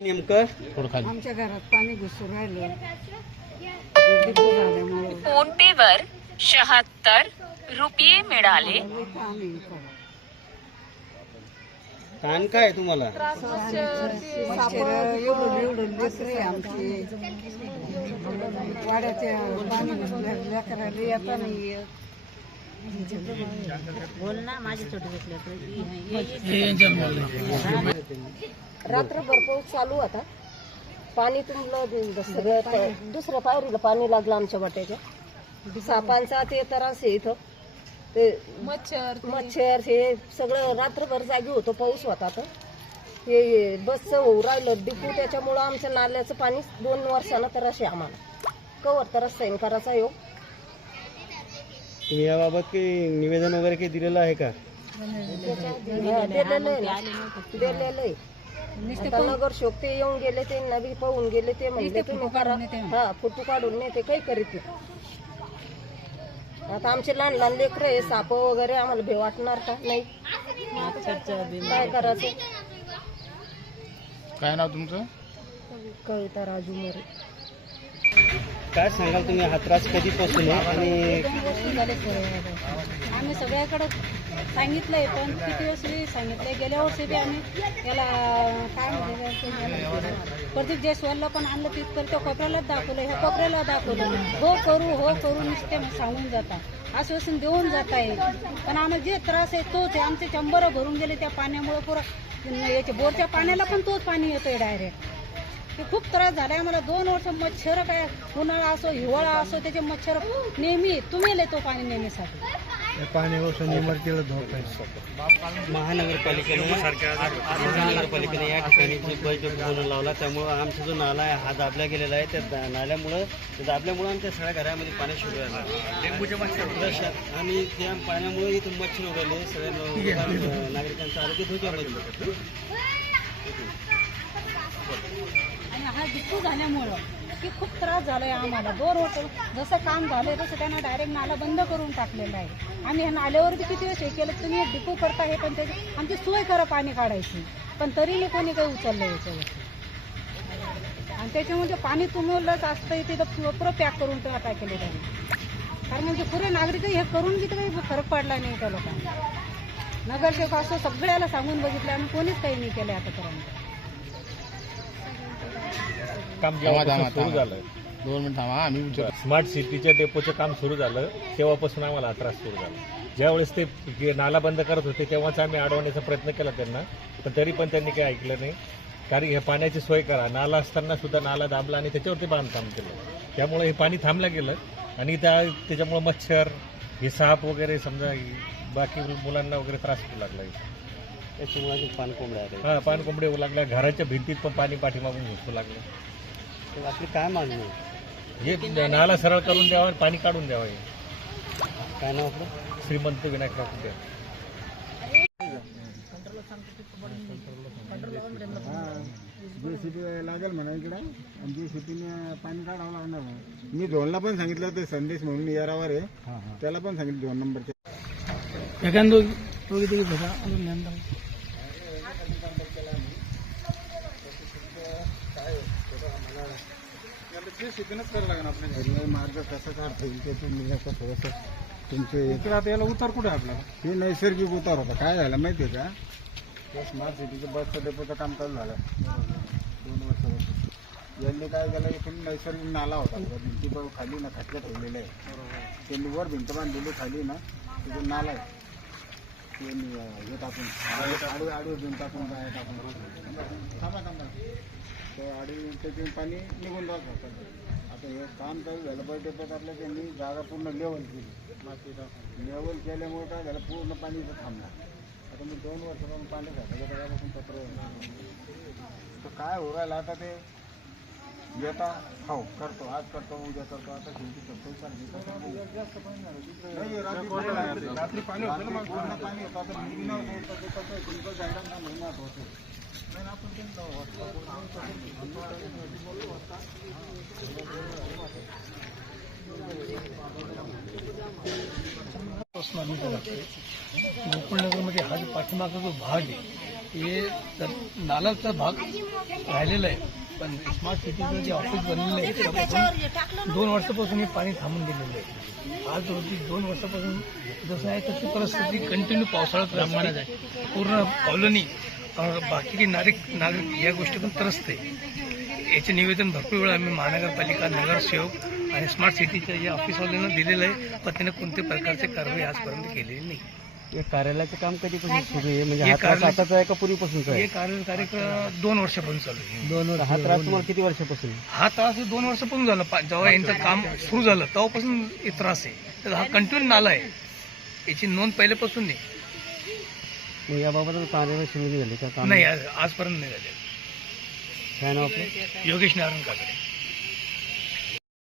नेमकं? थोडं खाली आमच्या घरात पाणी घुसून राहिलं. फोन पे वर शहात्तर रुपये मिळाले. ताण काय तुम्हाला? वाड्याच्या पाणी घुसल्या लेकराला येता नाही येत. रात्रभर पाऊस चालू होता. पाणी तुंबलं सगळं दुसऱ्या पायरीला पाणी लागलं आमच्या वाट्याच्या. सापांचा ते त्रास आहे इथं. ते मच्छर मच्छर हे सगळं रात्रभर जागी होतं पाऊस होता तर हे बसचं होऊ राहिलं डिपू त्याच्यामुळं आमच्या नाल्याचं पाणी दोन वर्षानं तर असे आम्हाला. कवर तर सैन करायचा योग तुम्ही याबाबत काही निवेदन वगैरे काही दिलेलं आहे का? दिलेलं आहे आता नगर शोक ते येऊन गेले ते नवी पाहून गेले ते म्हणले तुम्ही करा. हा फोटो काढून नेते काही करीत नाही. आता आमचे लहान लहान लेकर आहे साप वगैरे आम्हाला भे वाटणार का? नाही. काय करायचं? काय नाव तुमचं? कविता राजू मोरे. काय सांगाल तुम्ही? हा त्रास कधीपासून आहे आणि आम्ही सगळ्याकडं सांगितलंय पण किती वर्षी सांगितलंय. गेल्या वर्षी बी आम्ही याला काय म्हणते प्रदीप जयस्वालला पण आणलं तिथपर्यंत त्या कोपऱ्यालाच दाखवलं ह्या कोपऱ्याला दाखवलं. हो करू हो करू नुसते सांगून जातात आश्वासन देऊन जात आहे पण आम्हाला जे त्रास आहे तोच आहे. आमचे चंबर भरून गेले त्या पाण्यामुळे पुरा याच्या बोरच्या पाण्याला पण तोच पाणी येतोय डायरेक्ट. ते खूप त्रास झालाय. आम्हाला दोन वर्ष मच्छर काय उन्हाळा असो हिवाळा असो त्याचे मच्छर नेहमी तुम्ही येतो पाणी नेहमीसाठी महानगरपालिकेने महानगरपालिकेने या ठिकाणी जो बळजबरी धोरण लावला त्यामुळं आमचा जो नाला आहे हा दाबला गेलेला आहे. त्या नाल्यामुळं त्या दाबल्यामुळं आमच्या सगळ्या घरामध्ये पाणी शिरू राहिलं आणि त्या पाण्यामुळे इथून मच्छर उडाले सगळ्या नागरिकांचं आरोग्य धोक्यामध्ये. आणि हा डिप्पू झाल्यामुळं की खूप त्रास झालाय आम्हाला. दोन होतो. जसं काम झालंय तसं त्यांना डायरेक्ट नाला बंद करून टाकलेलं आहे. आम्ही ह्या नाल्यावरती किती वेळेस हे केलं? तुम्ही एक डिपू करता हे पण त्याची आमची सोय करा पाणी काढायची. पण तरीही कोणी काही उचललं याच्यावरती. आणि त्याच्यामध्ये पाणी तुंबवलंच असतं तिथं पुरं पॅक करून टाकेले त्यांनी. कारण म्हणजे पुरे नागरिक हे करून बी काही फरक पडला नाही त्या लोकांना. नगरसेवक असं सगळ्याला सांगून बघितलं आणि कोणीच काही नाही केलं आतापर्यंत. काम थांबा जेव्हापासून सुरू थांबा. झालं दोन मिनिट थांबा आम्ही विचारतो स्मार्ट सिटीच्या डेपोचं काम सुरू झालं तेव्हापासून आम्हाला हा त्रास सुरू झाला. ज्यावेळेस ते जे नाला बंद करत होते तेव्हाच आम्ही अडवण्याचा प्रयत्न केला त्यांना. पण तरी पण त्यांनी काही ऐकलं नाही. कारण हे पाण्याची सोय करा. नाला असताना सुद्धा नाला दाबला आणि त्याच्यावरती बांधकाम केलं. त्यामुळे हे पाणी थांबलं गेलं. आणि त्या त्याच्यामुळे मच्छर हे साप वगैरे समजा बाकी मुलांना वगैरे त्रास होऊ लागला. त्याच्यामुळे अजून पान कोंबड्या आले हा पान कोंबडे होऊ लागल्या. घराच्या भिंतीत पण पाणी पाठीमागून घुसू लागलं. तर आपली काय मागणी आहे? हे नाला सरळ करून द्यावा आणि पाणी काढून द्यावं हे. काय नाव आपलं? श्रीमंत विनायकराव कुटे जेसीबी लागेल म्हणा इकडे. आणि जेसीबीने पाणी काढावं लागणार म्हणा. मी झोनला पण सांगितलं होतं संदेश म्हणून यारावर आहे. त्याला पण सांगितलं दोन नंबरचे. मार्ग कसा काढता येईल ते तुम्ही थोडंसं तुमचे आता याला उतार कुठे आपला? हे नैसर्गिक उतार होता. काय झालं माहिती आहे का ते स्मार्ट सिटीचं बसचं डेपोचं काम चालू झालं. दोन वर्षापासून. यांनी काय केलं? इथून नैसर्गिक नाला होता. भिंती खाली ना खटल्या ठेवलेलं आहे त्यांनी वर भिंत बांधलेली खाली ना. तिथून नाला आहे. त्यांनी हे टाकून आडवे आडवे भिंत टाकून बाहेर टाकून थांबा थांबा. तो आडवी त्यातून पाणी निघून जात होतं. आता हे काम काही झालं. बस डेपोत आपल्या त्यांनी जागा पूर्ण लेवल केली. मातीचा लेवल केल्यामुळे काय झालं? पूर्ण पाणी इथं थांबणार आता मी दोन वर्षापासून पाणी घातलं त्याच्यापासून पत्र तर काय हो राहिलं आता ते? येता. हो करतो. आज करतो उद्या करतो. आता शेवटी करतो. नाही, रात्री पाणी होतं. ना, पूर्ण पाणी होतं. आता होतं, जायला ना नाही आपण गोकुळनगरमध्ये हा जो पाठीमागचा जो भाग आहे हे तर नालाचा भाग राहिलेला आहे. पण स्मार्ट सिटीचं जे ऑफिस बनलेलं आहे त्यापासून दोन वर्षापासून हे पाणी थांबून गेलेलं आहे. आज रोजी दोन वर्षापासून जसं आहे तशी परिस्थिती कंटिन्यू पावसाळ्यात प्रमाणात आहे. पूर्ण कॉलनी अं, बाकी नागरिक नागरिक या गोष्टी पण त्रस्त आहे. याचे निवेदन भरपूर वेळा आम्ही महानगरपालिका नगरसेवक आणि स्मार्ट सिटीच्या या ऑफिसवाल्यांना दिलेलं आहे पण त्याने कोणत्या प्रकारची कारवाई आजपर्यंत केलेली नाही. हे कार्यालयाचं काम कधीपासून सुरू आहे? म्हणजे हे हा त्रास कार्यालय- आताचा आहे का पूर्वीपासूनच आहे? हे कार्य कार्यक्रम दोन वर्षापासून चालू आहे. दोन हा त्रास तुम्हाला किती वर्षापासून? हा त्रास हे दोन वर्षापासून झाला. पा- जेव्हा यांचं काम सुरू झालं तेव्हापासून हे त्रास आहे. तर हा कंटिन्यू नाला आहे. याची नोंद पहिल्यापासून नाही. मग याबाबत कार्यवाही सुरू झाली का काम? नाही आज- आजपर्यंत नाही झाले. काय नाव आपलं? योगेश नारायण काकडे.